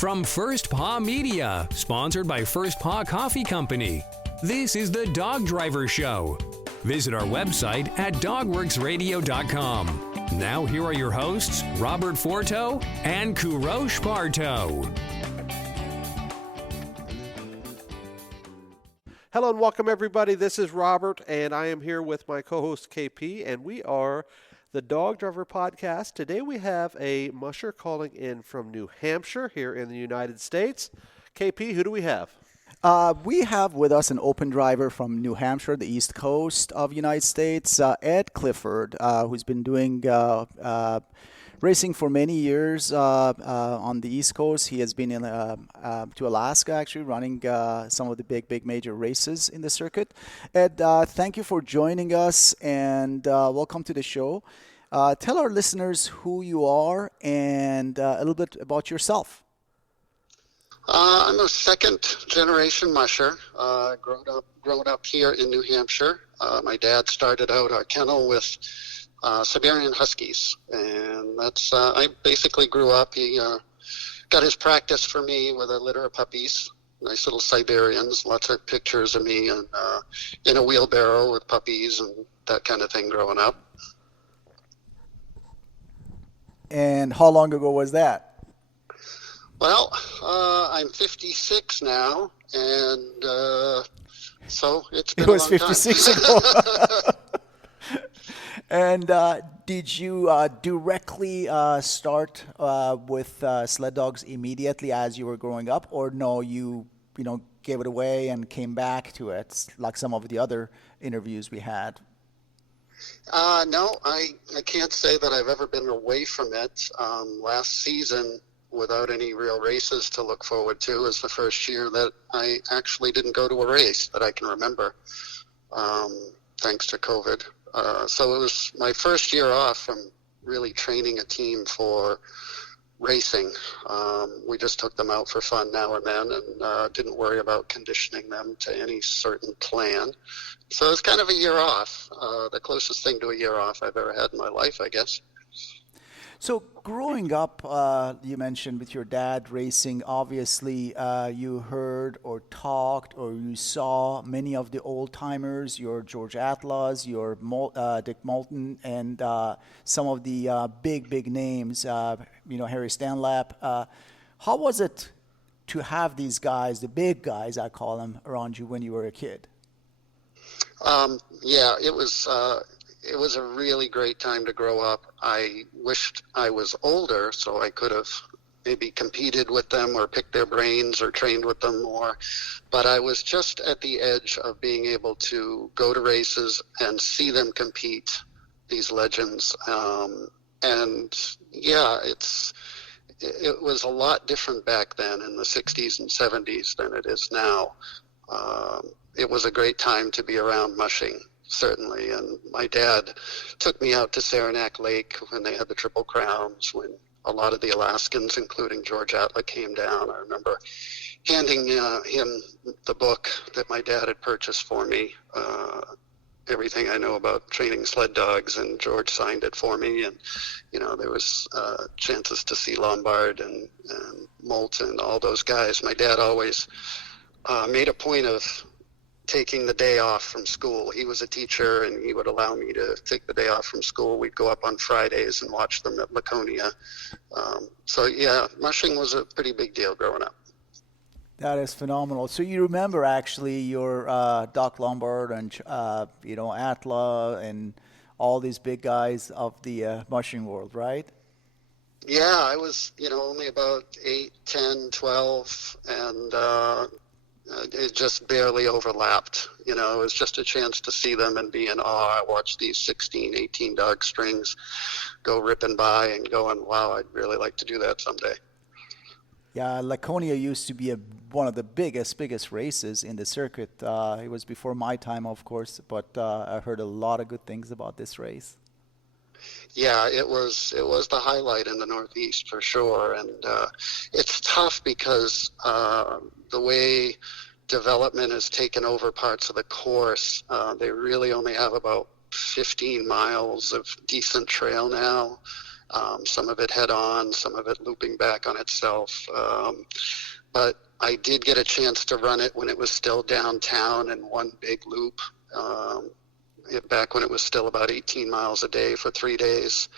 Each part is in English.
From First Paw Media, sponsored by First Paw Coffee Company, this is the Dog Driver Show. Visit our website at dogworksradio.com. Now here are your hosts, Robert Forto and Kourosh Partow. Hello and welcome everybody. This is Robert and I am here with my co-host KP, and we are the Dog Driver Podcast. Today we have a musher calling in from New Hampshire here in the United States. KP, who do we have? We have with us an open driver from New Hampshire, the East Coast of the United States, Ed Clifford, who's been doing racing for many years on the East Coast. He has been in to Alaska, actually, running some of the big major races in the circuit. Ed, thank you for joining us, and welcome to the show. Tell our listeners who you are and a little bit about yourself. I'm a second-generation musher, grown up here in New Hampshire. My dad started out our kennel with Siberian Huskies, and that's I basically grew up. He got his practice for me with a litter of puppies, nice little Siberians. Lots of pictures of me and in a wheelbarrow with puppies and that kind of thing growing up. And how long ago was that? Well, I'm 56 now, and so it's been a long time. It was 56 ago. And did you directly start with sled dogs immediately as you were growing up, or no, you gave it away and came back to it like some of the other interviews we had? No, I can't say that I've ever been away from it. Last season, without any real races to look forward to, is the first year that I actually didn't go to a race that I can remember, thanks to COVID. So it was my first year off from really training a team for racing. We just took them out for fun now and then and didn't worry about conditioning them to any certain plan. So it was kind of a year off, the closest thing to a year off I've ever had in my life, I guess. So growing up, you mentioned with your dad racing, obviously you heard or talked or you saw many of the old-timers, your George Atlas, your Dick Moulton, and some of the big names, Harry Stanlap. How was it to have these guys, the big guys, I call them, around you when you were a kid? Yeah, it was a really great time to grow up. I wished I was older so I could have maybe competed with them or picked their brains or trained with them more. But I was just at the edge of being able to go to races and see them compete, these legends. And yeah, it was a lot different back then in the 60s and 70s than it is now. It was a great time to be around mushing, certainly. And my dad took me out to Saranac Lake when they had the Triple Crowns, when a lot of the Alaskans, including George Atlas, came down. I remember handing him the book that my dad had purchased for me, everything I know about training sled dogs, and George signed it for me. And, there was chances to see Lombard and Moulton, all those guys. My dad always made a point of taking the day off from school. He was a teacher, and he would allow me to take the day off from school. We'd go up on Fridays and watch them at Laconia. So yeah, mushing was a pretty big deal growing up. That is phenomenal. So you remember actually your Doc Lombard and Atla and all these big guys of the mushing world, right? Yeah, I was only about 8, 10, 12, and it just barely overlapped. It was just a chance to see them and be in awe. I watched these 16, 18 dog strings go ripping by and going, wow, I'd really like to do that someday. Yeah, Laconia used to be one of the biggest races in the circuit. It was before my time, of course, but I heard a lot of good things about this race. Yeah, it was the highlight in the Northeast for sure, and it's tough because the way development has taken over parts of the course, they really only have about 15 miles of decent trail now, Some of it head on, some of it looping back on itself. But I did get a chance to run it when it was still downtown in one big loop, back when it was still about 18 miles a day for 3 days.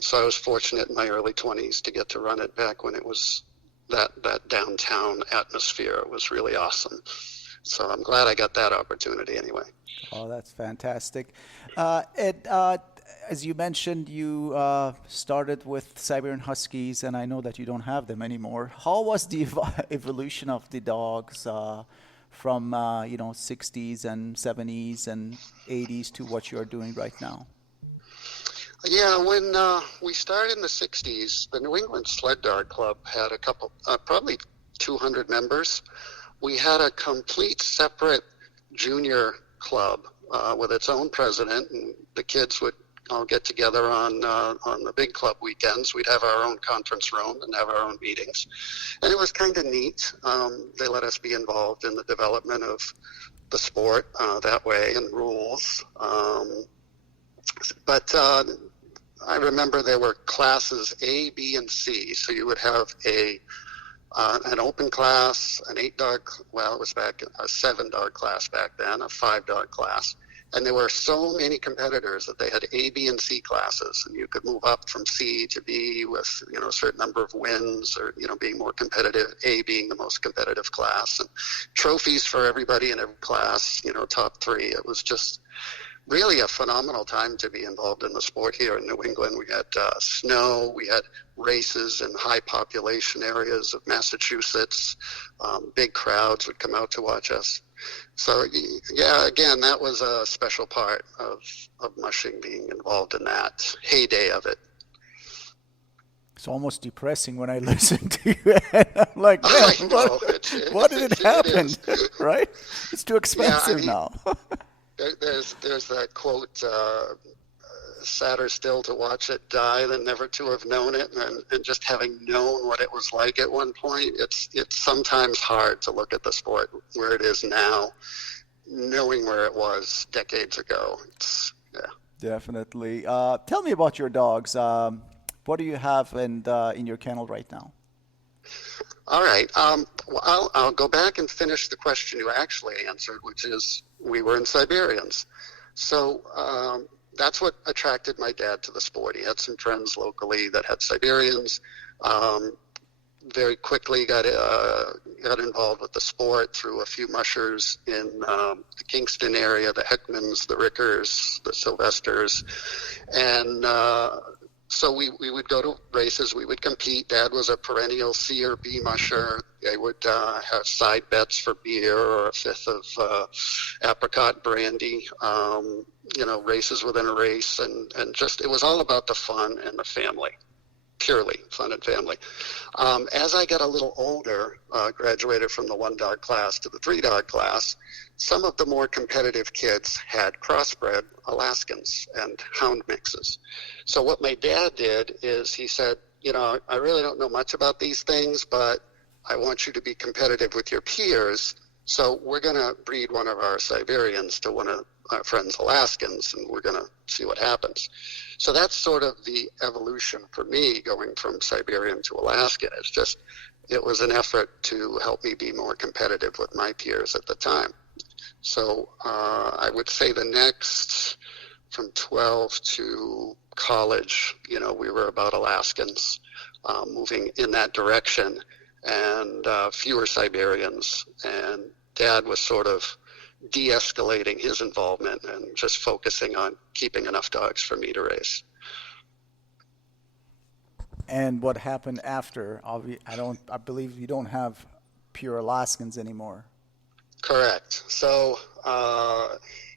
So I was fortunate in my early 20s to get to run it back when it was that downtown atmosphere. It was really awesome. So I'm glad I got that opportunity anyway. Oh, that's fantastic. Ed, as you mentioned, you started with Siberian Huskies, and I know that you don't have them anymore. How was the evolution of the dogs from 60s and 70s and 80s to what you are doing right now? Yeah, when we started in the 60s, the New England Sled Dog Club had a couple, probably 200 members. We had a complete separate junior club with its own president, and the kids would all get together on the big club weekends. We'd have our own conference room and have our own meetings, and it was kind of neat. They let us be involved in the development of the sport that way and rules. But I remember there were classes A, B, and C. So you would have an open class, an 8-dog, well, it was back a 7-dog class back then, a 5-dog class. And there were so many competitors that they had A, B, and C classes. And you could move up from C to B with, a certain number of wins or, being more competitive, A being the most competitive class. And trophies for everybody in every class, top 3. It was just really a phenomenal time to be involved in the sport here in New England. We had snow, we had races in high population areas of Massachusetts. Big crowds would come out to watch us. So, yeah, again, that was a special part of mushing, being involved in that heyday of it. It's almost depressing when I listen to you. I'm like, man, what did it happen? Right? It's too expensive now. There's that quote, sadder still to watch it die than never to have known it. And just having known what it was like at one point, it's sometimes hard to look at the sport where it is now, knowing where it was decades ago. Definitely. Tell me about your dogs. What do you have in your kennel right now? All right. Well, I'll go back and finish the question you actually answered, which is we were in Siberians. So that's what attracted my dad to the sport. He had some friends locally that had Siberians. Very quickly got involved with the sport through a few mushers in the Kingston area, the Heckmans, the Rickers, the Sylvesters. And so we would go to races. We would compete. Dad was a perennial C or B musher. They would have side bets for beer or a fifth of apricot brandy, races within a race. And just, it was all about the fun and the family, purely fun and family. As I got a little older, graduated from the 1-dog class to the 3-dog class, some of the more competitive kids had crossbred Alaskans and hound mixes. So what my dad did is he said, I really don't know much about these things, but I want you to be competitive with your peers. So we're going to breed one of our Siberians to one of our friends' Alaskans, and we're going to see what happens. So that's sort of the evolution for me going from Siberian to Alaskan. It was an effort to help me be more competitive with my peers at the time. So I would say the next, from 12 to college, we were about Alaskans, moving in that direction, and fewer Siberians. And Dad was sort of de-escalating his involvement and just focusing on keeping enough dogs for me to race. And what happened after? I believe you don't have pure Alaskans anymore. Correct. So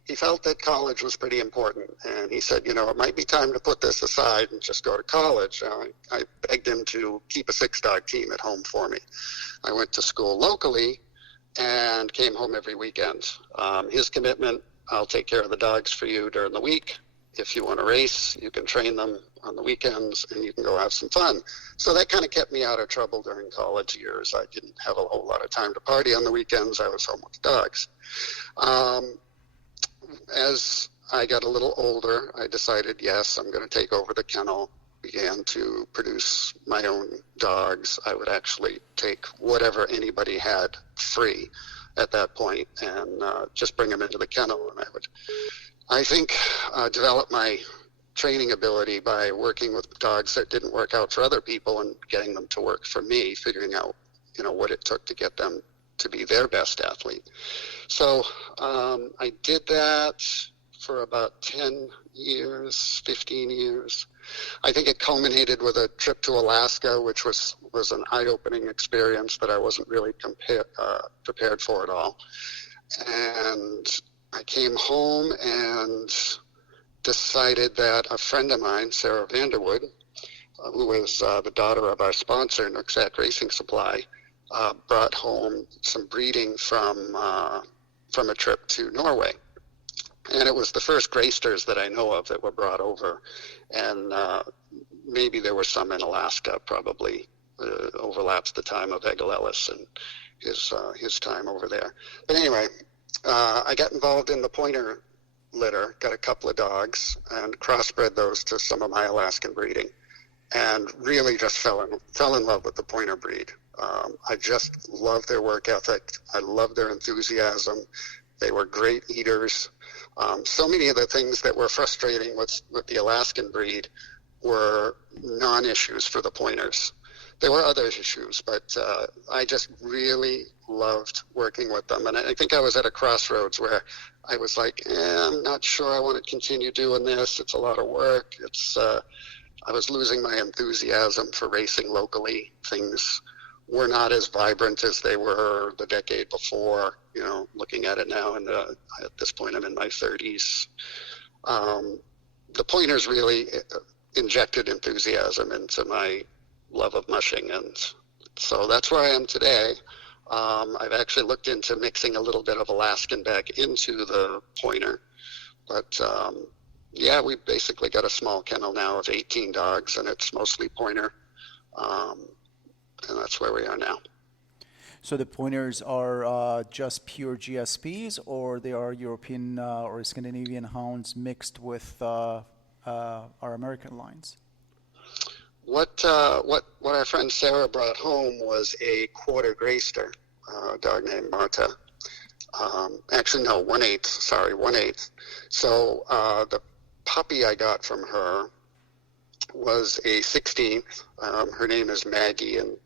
he felt that college was pretty important, and he said, it might be time to put this aside and just go to college. I begged him to keep a 6-dog team at home for me. I went to school locally and came home every weekend. His commitment, I'll take care of the dogs for you during the week. If you want to race, you can train them on the weekends and you can go have some fun. So that kind of kept me out of trouble during college years. I didn't have a whole lot of time to party on the weekends. I was home with the dogs. As I got a little older, I decided, yes, I'm going to take over the kennel. began to produce my own dogs, I would actually take whatever anybody had free at that point and just bring them into the kennel. And I think, develop my training ability by working with dogs that didn't work out for other people and getting them to work for me, figuring out, what it took to get them to be their best athlete. So I did that for about 10 years, 15 years. I think it culminated with a trip to Alaska, which was an eye-opening experience that I wasn't really prepared for at all. And I came home and decided that a friend of mine, Sarah Vanderwood, who was the daughter of our sponsor, Nooksack Racing Supply, brought home some breeding from a trip to Norway. And it was the first Greysters that I know of that were brought over. And maybe there were some in Alaska, probably overlaps the time of Egil Ellis and his time over there. But anyway, I got involved in the pointer litter, got a couple of dogs, and crossbred those to some of my Alaskan breeding, and really just fell in love with the pointer breed. I just love their work ethic. I love their enthusiasm. They were great eaters. So many of the things that were frustrating with the Alaskan breed were non-issues for the pointers. There were other issues, but I just really loved working with them. And I think I was at a crossroads where I was like, I'm not sure I want to continue doing this. It's a lot of work. I was losing my enthusiasm for racing locally. Things were not as vibrant as they were the decade before. Looking at it now, and at this point I'm in my 30s. The pointers really injected enthusiasm into my love of mushing, and so that's where I am today. I've actually looked into mixing a little bit of Alaskan back into the pointer, but we basically got a small kennel now of 18 dogs, and it's mostly pointer, and that's where we are now. So the pointers are just pure GSPs, or they are European or Scandinavian hounds mixed with our American lines? What our friend Sarah brought home was a quarter Greyster, a dog named Marta. Actually, no, 1/8. Sorry, 1/8. So the puppy I got from her was a 16th. Her name is Maggie, and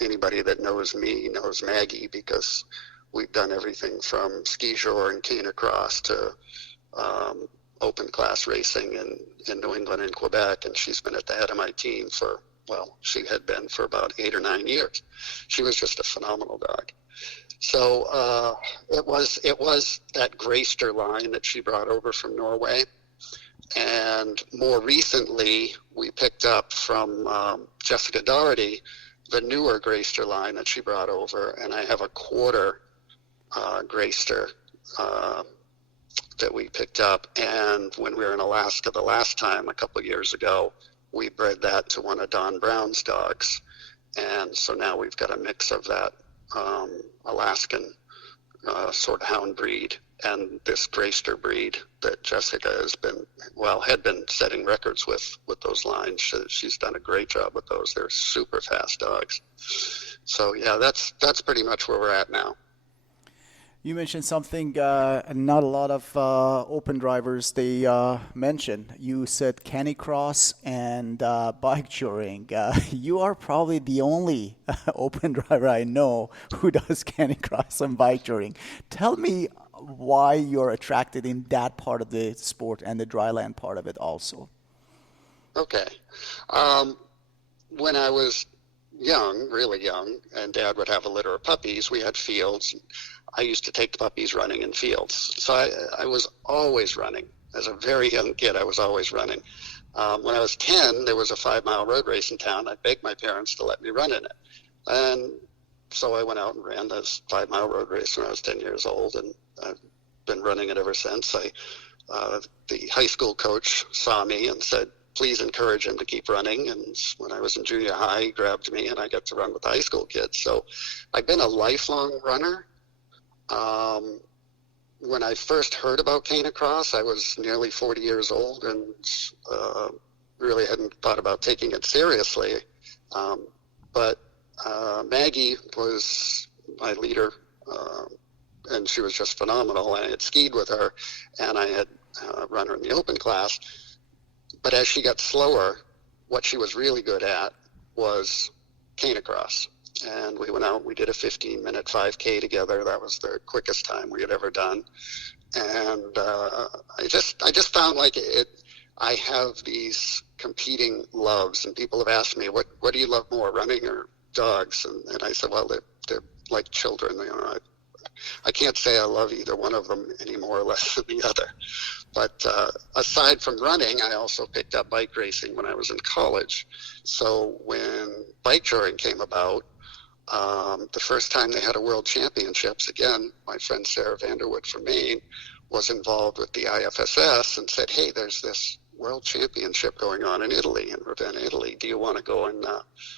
anybody that knows me knows Maggie because we've done everything from ski jor and canicross to open class racing in New England and Quebec, and she's been at the head of my team she had been for about 8 or 9 years. She was just a phenomenal dog. So it was that Greyster line that she brought over from Norway. And more recently, we picked up from Jessica Doherty the newer Greyster line that she brought over, and I have a quarter Greyster that we picked up. And when we were in Alaska the last time, a couple of years ago, we bred that to one of Don Brown's dogs. And so now we've got a mix of that Alaskan sort of hound breed and this Greyster breed that Jessica had been setting records with those lines. She's done a great job with those. They're super fast dogs. So yeah, that's pretty much where we're at now. You mentioned something not a lot of open drivers they mention. You said canicross and bike touring. You are probably the only open driver I know who does canicross and bike touring. Tell me why you're attracted in that part of the sport and the dryland part of it also. Okay. When I was young, really young, and Dad would have a litter of puppies, we had fields. I used to take the puppies running in fields. So I was always running. As a very young kid, I was always running. When I was 10, there was a 5-mile road race in town. I begged my parents to let me run in it. And so I went out and ran this 5-mile road race when I was 10 years old, and I've been running it ever since. The high school coach saw me and said, please encourage him to keep running. And when I was in junior high, he grabbed me, and I got to run with the high school kids. So I've been a lifelong runner. When I first heard about canicross, I was nearly 40 years old, and really hadn't thought about taking it seriously. But Maggie was my leader, and she was just phenomenal. I had skied with her, and I had run her in the open class. But as she got slower, what she was really good at was canicross. And we went out, we did a 15-minute 5K together. That was the quickest time we had ever done. And I just found like I have these competing loves, and people have asked me, what do you love more, running or dogs? And I said, well, they're like children. You know, I can't say I love either one of them any more or less than the other. But aside from running, I also picked up bike racing when I was in college. So when bike touring came about, the first time they had a world championships, again, my friend Sarah Vanderwood from Maine was involved with the IFSS and said, hey, there's this world championship going on in Italy, in Ravenna, Italy. Do you want to go and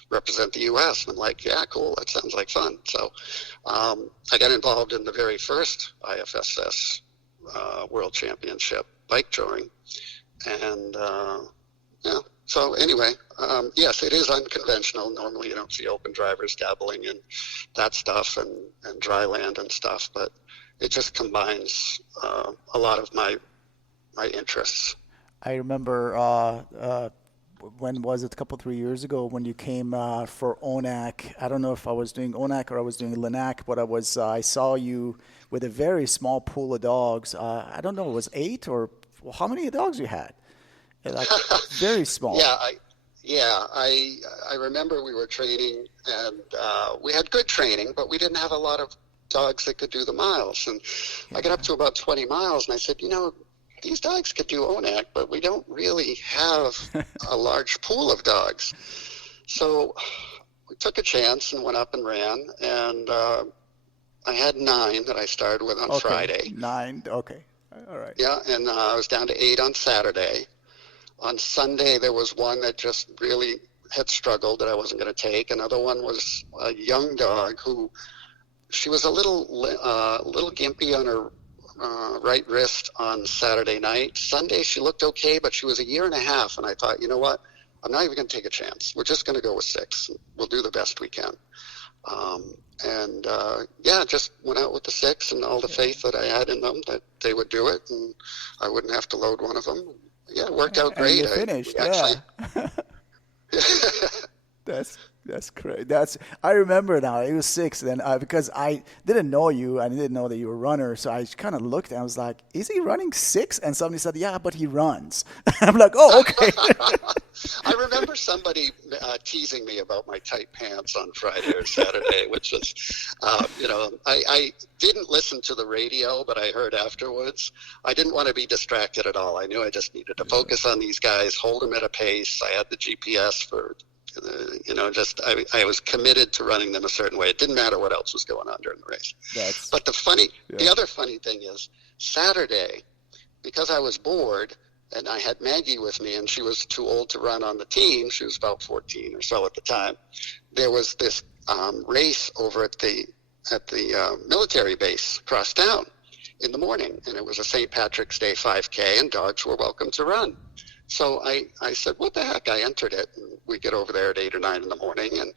represent the U.S.? And I'm like, yeah, cool. That sounds like fun. So I got involved in the very first IFSS world championship bike touring. And, yeah. So anyway, yes, it is unconventional. Normally you don't see open drivers dabbling in that stuff and dryland and stuff, but it just combines a lot of my interests. I remember when was it, a couple 3 years ago, when you came for ONAC. I don't know if I was doing ONAC or I was doing LINAC, but I saw you with a very small pool of dogs. I don't know, it was 8 or how many dogs you had? Like very small. I remember we were training, and we had good training, but we didn't have a lot of dogs that could do the miles. And I got up to about 20 miles, and I said, these dogs could do ONAC, but we don't really have a large pool of dogs. So we took a chance and went up and ran, and I had 9 that I started with on Friday. 9, okay. All right. Yeah, and I was down to 8 on Saturday. On Sunday, there was one that just really had struggled that I wasn't going to take. Another one was a young dog who, she was a little gimpy on her right wrist on Saturday night. Sunday, she looked okay, but she was 1.5 years, and I thought, you know what? I'm not even going to take a chance. We're just going to go with 6. We'll do the best we can. Just went out with the 6 and all the faith that I had in them that they would do it, and I wouldn't have to load one of them. Yeah, it worked out great. And you finished, That's great. I remember now. It was 6 then, because I didn't know you. I didn't know that you were a runner. So I kind of looked and I was like, "Is he running 6?" And somebody said, "Yeah, but he runs." I'm like, "Oh, okay." I remember somebody teasing me about my tight pants on Friday or Saturday, which was, I didn't listen to the radio, but I heard afterwards. I didn't want to be distracted at all. I knew I just needed to focus on these guys, hold them at a pace. I had the GPS for. I was committed to running them a certain way. It didn't matter what else was going on during the race. But the other funny thing is, Saturday, because I was bored and I had Maggie with me and she was too old to run on the team, she was about 14 or so at the time, there was this race over at the military base across town in the morning, and it was a St. Patrick's Day 5K, and dogs were welcome to run. So I said, what the heck? I entered it. And we get over there at 8 or 9 in the morning, and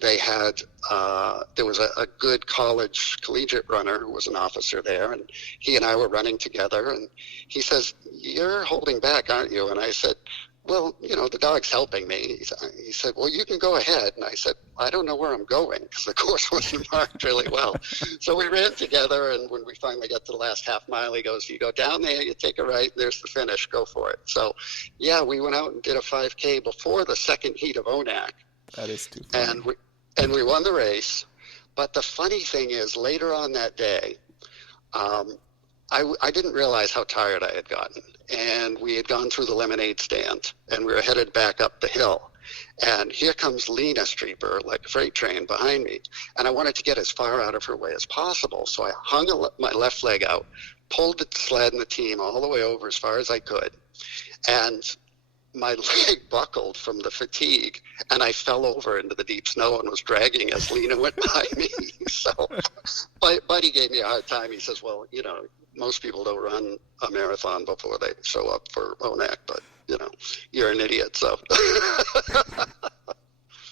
there was a good collegiate runner who was an officer there, and he and I were running together, and he says, "You're holding back, aren't you?" And I said, "Well, the dog's helping me." He said, "Well, you can go ahead." And I said, "I don't know where I'm going," because the course wasn't marked really well. So we ran together, and when we finally got to the last half mile, he goes, "You go down there, you take a right, there's the finish, go for it." So, yeah, we went out and did a 5K before the second heat of ONAC. That is too funny. And we won the race. But the funny thing is, later on that day, I didn't realize how tired I had gotten. And we had gone through the lemonade stand, and we were headed back up the hill. And here comes Lena Streeper, like a freight train, behind me. And I wanted to get as far out of her way as possible. So I hung my left leg out, pulled the sled and the team all the way over as far as I could. And my leg buckled from the fatigue, and I fell over into the deep snow and was dragging as Lena went by me. So Buddy gave me a hard time. He says, well, most people don't run a marathon before they show up for ONAC, but you're an idiot. So.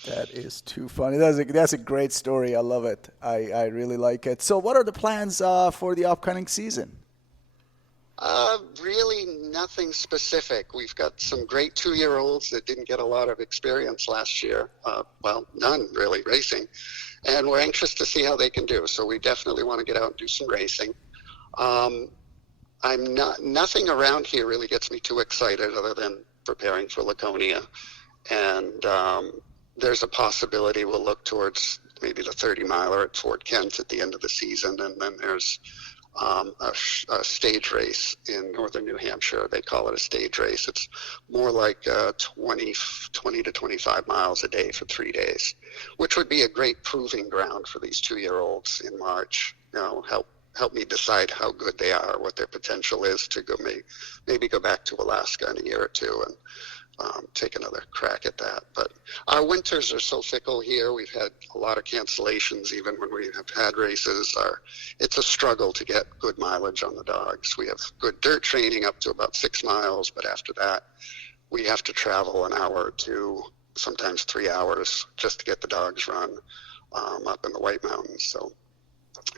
That is too funny. That's a great story. I love it. I really like it. So what are the plans for the upcoming season? Really nothing specific. We've got some great 2-year-olds that didn't get a lot of experience last year. Well, none really racing. And we're anxious to see how they can do. So we definitely want to get out and do some racing. Nothing around here really gets me too excited other than preparing for Laconia. And there's a possibility we'll look towards maybe the 30-miler at Fort Kent at the end of the season. And then there's a stage race in northern New Hampshire. They call it a stage race. It's more like 20 to 25 miles a day for 3 days, which would be a great proving ground for these 2-year-olds in March. Help me decide how good they are, what their potential is to maybe go back to Alaska in a year or two and take another crack at that. But our winters are so fickle here. We've had a lot of cancellations even when we have had races. It's a struggle to get good mileage on the dogs. We have good dirt training up to about 6 miles, but after that we have to travel an hour or 2, sometimes 3 hours just to get the dogs run up in the White Mountains. So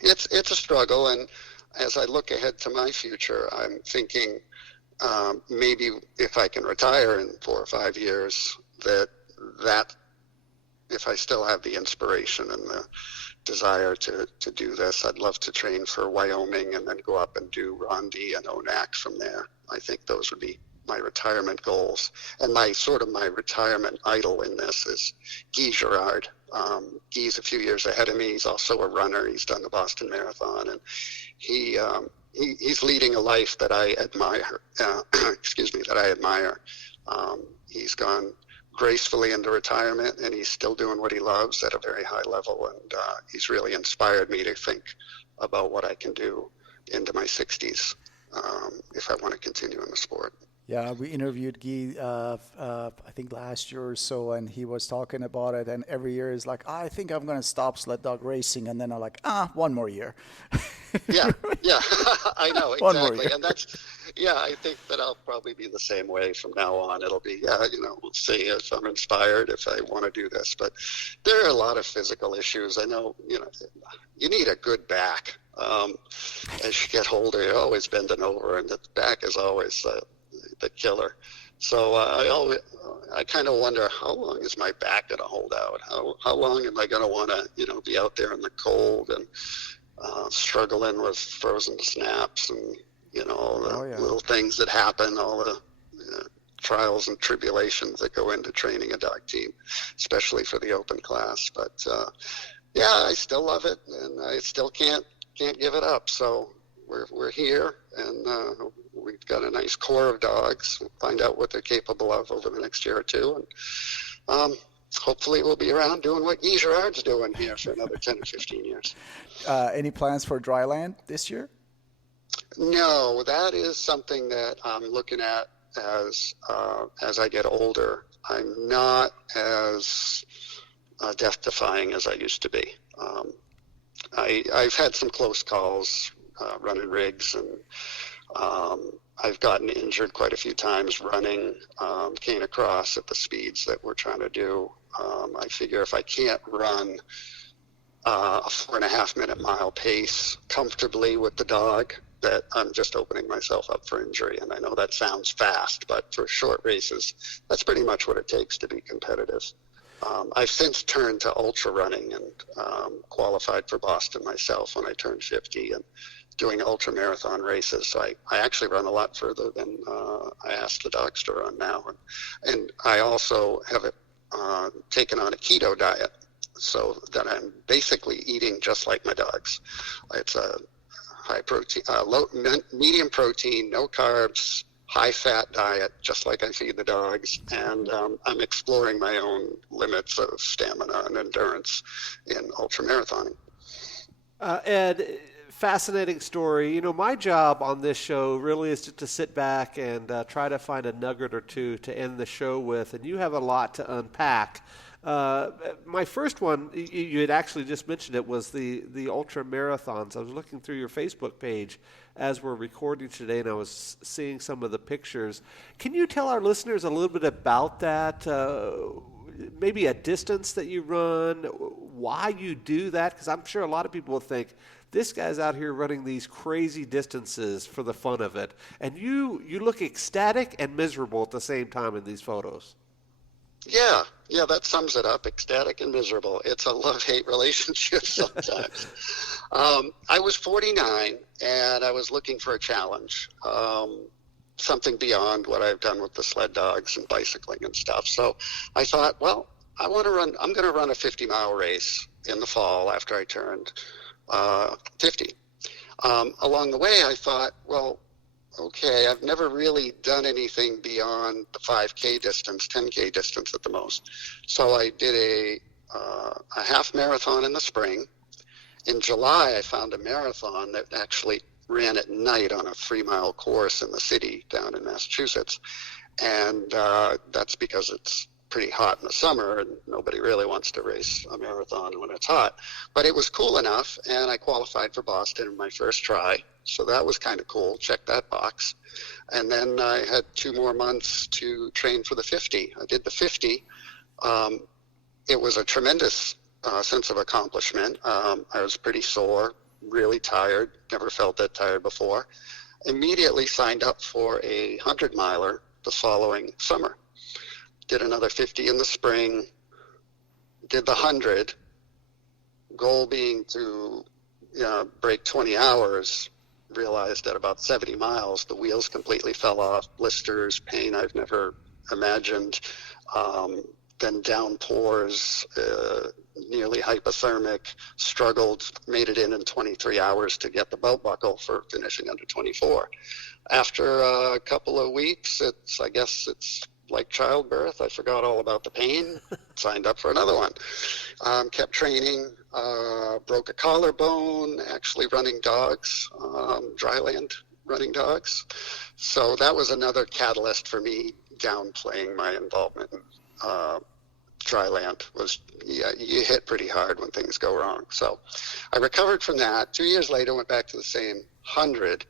it's a struggle, and as I look ahead to my future, I'm thinking maybe if I can retire in 4 or 5 years, that if I still have the inspiration and the desire to do this, I'd love to train for Wyoming and then go up and do Rondi and ONAC from there. I think those would be my retirement goals. And my retirement idol in this is Guy Girard. Guy's a few years ahead of me. He's also a runner. He's done the Boston Marathon, and he's leading a life that I admire. He's gone gracefully into retirement, and he's still doing what he loves at a very high level. And he's really inspired me to think about what I can do into my 60s if I want to continue in the sport. Yeah, we interviewed Guy, I think last year or so, and he was talking about it. And every year he's like, I think I'm going to stop sled dog racing. And then I'm like, 1 more year. Yeah, I know, exactly. 1 more year. And I think that I'll probably be the same way from now on. It'll be, we'll see if I'm inspired, if I want to do this. But there are a lot of physical issues. I know, you need a good back. As you get older, you're always bending over, and the back is always the killer. So I kind of wonder, how long is my back going to hold out? How long am I going to want to, be out there in the cold and struggling with frozen snaps and, all the little things that happen, all the trials and tribulations that go into training a dog team, especially for the open class. But I still love it, and I still can't give it up. So we're here, and we've got a nice core of dogs. We'll find out what they're capable of over the next year or two, and hopefully we'll be around doing what Guy Girard's doing here for another 10 or 15 years. Any plans for dryland this year? No, that is something that I'm looking at as I get older. I'm not as death-defying as I used to be. I've had some close calls running rigs, and I've gotten injured quite a few times running cane across at the speeds that we're trying to do. I figure if I can't run a 4.5 minute mile pace comfortably with the dog, that I'm just opening myself up for injury. And I know that sounds fast, but for short races, that's pretty much what it takes to be competitive. I've since turned to ultra running and qualified for Boston myself when I turned 50 and doing ultramarathon races. So I actually run a lot further than I ask the dogs to run now. And I also have taken on a keto diet, so that I'm basically eating just like my dogs. It's a high protein, medium protein, no carbs, high fat diet, just like I feed the dogs. And I'm exploring my own limits of stamina and endurance in ultramarathoning. Ed, fascinating story. My job on this show really is to sit back and try to find a nugget or two to end the show with, and you have a lot to unpack. My first one, you had actually just mentioned it, was the ultramarathons. I was looking through your Facebook page as we're recording today, and I was seeing some of the pictures. Can you tell our listeners a little bit about that? Maybe a distance that you run, why you do that? Because I'm sure a lot of people will think, this guy's out here running these crazy distances for the fun of it. And you look ecstatic and miserable at the same time in these photos. Yeah, that sums it up. Ecstatic and miserable. It's a love-hate relationship sometimes. I was 49, and I was looking for a challenge, something beyond what I've done with the sled dogs and bicycling and stuff. So I thought, well, I'm going to run a 50-mile race in the fall after I turned 50. Along the way, I thought, well, okay, I've never really done anything beyond the 5K distance, 10K distance at the most. So I did a half marathon in the spring. In July, I found a marathon that actually ran at night on a 3-mile course in the city down in Massachusetts. And that's because it's pretty hot in the summer and nobody really wants to race a marathon when it's hot. But it was cool enough, and I qualified for Boston in my first try. So that was kind of cool. Check that box. And then I had 2 more months to train for the 50. I did the 50. It was a tremendous sense of accomplishment. I was pretty sore, really tired, never felt that tired before. Immediately signed up for a 100-miler the following summer. Did another 50 in the spring, did the 100, goal being to break 20 hours, realized at about 70 miles, the wheels completely fell off, blisters, pain I've never imagined, then downpours, nearly hypothermic, struggled, made it in 23 hours to get the belt buckle for finishing under 24. After a couple of weeks, I guess it's like childbirth. I forgot all about the pain, signed up for another one. Kept training, broke a collarbone, actually running dogs, dryland running dogs. So that was another catalyst for me downplaying my involvement in dryland. You hit pretty hard when things go wrong. So I recovered from that. 2 years later, went back to the same 100,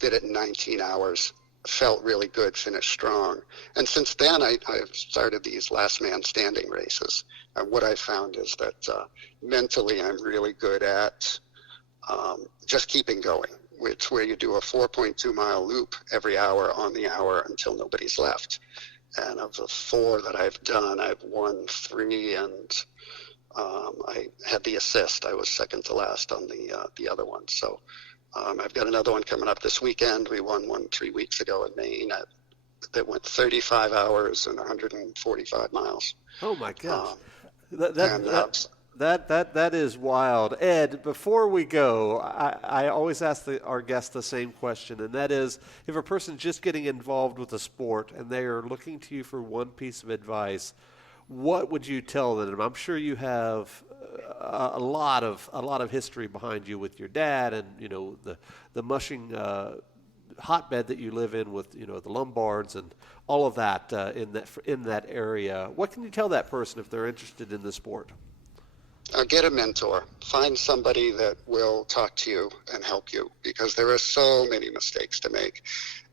did it in 19 hours. Felt really good, finished strong. And since then, I've started these last man standing races. And what I found is that mentally I'm really good at just keeping going. It's where you do a 4.2 mile loop every hour on the hour until nobody's left. And of the 4 that I've done, I've won 3, and I had the assist. I was second to last on the other one. So I've got another one coming up this weekend. We won one 3 weeks ago in Maine that went 35 hours and 145 miles. Oh my gosh, that is wild. Ed, before we go, I always ask our guests the same question, and that is, if a person's just getting involved with a sport and they are looking to you for one piece of advice, what would you tell them? I'm sure you have a lot of history behind you with your dad, and the mushing hotbed that you live in with the Lombards and all of that in that area. What can you tell that person if they're interested in the sport? Get a mentor. Find somebody that will talk to you and help you, because there are so many mistakes to make,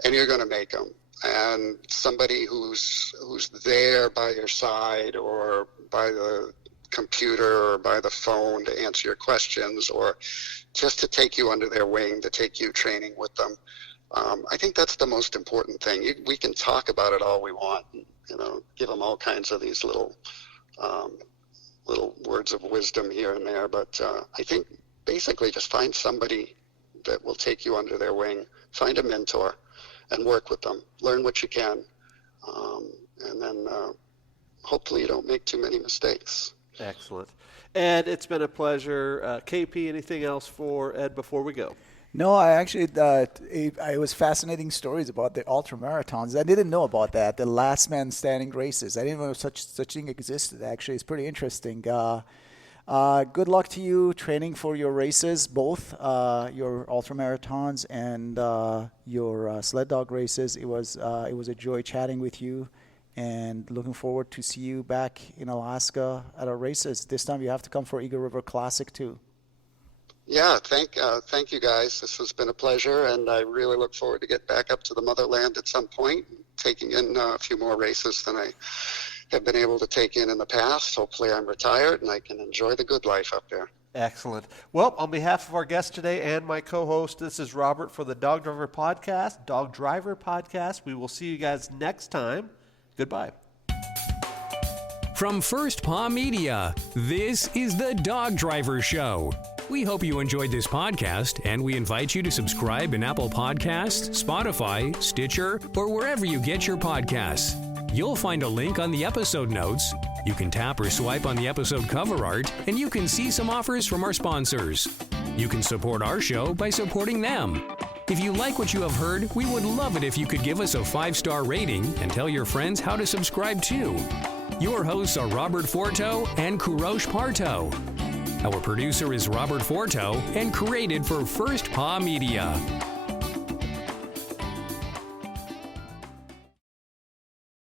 and you're going to make them. And somebody who's there by your side, or by the computer, or by the phone to answer your questions, or just to take you under their wing, to take you training with them. I think that's the most important thing. We can talk about it all we want, give them all kinds of these little words of wisdom here and there. But I think basically just find somebody that will take you under their wing, find a mentor, and work with them. Learn what you can, and then hopefully you don't make too many mistakes. Excellent. Ed, it's been a pleasure. KP, anything else for Ed before we go? No, I actually, it was fascinating stories about the ultramarathons. I didn't know about that, the last man standing races. I didn't know such thing existed, actually. It's pretty interesting. Good luck to you training for your races, both your ultramarathons and your sled dog races. It was a joy chatting with you, and looking forward to see you back in Alaska at our races. This time you have to come for Eagle River Classic too. Yeah, thank you guys. This has been a pleasure, and I really look forward to get back up to the motherland at some point, taking in a few more races than I have been able to take in the past. Hopefully I'm retired and I can enjoy the good life up there. Excellent. Well, on behalf of our guest today and my co-host, this is Robert for the Dog Driver Podcast. We will see you guys next time. Goodbye. From First Paw Media, this is the Dog Driver Show. We hope you enjoyed this podcast, and we invite you to subscribe in Apple Podcasts, Spotify, Stitcher, or wherever you get your podcasts. You'll find a link on the episode notes. You can tap or swipe on the episode cover art, and you can see some offers from our sponsors. You can support our show by supporting them. If you like what you have heard, we would love it if you could give us a 5-star rating and tell your friends how to subscribe too. Your hosts are Robert Forto and Kourosh Partow. Our producer is Robert Forto and created for First Paw Media.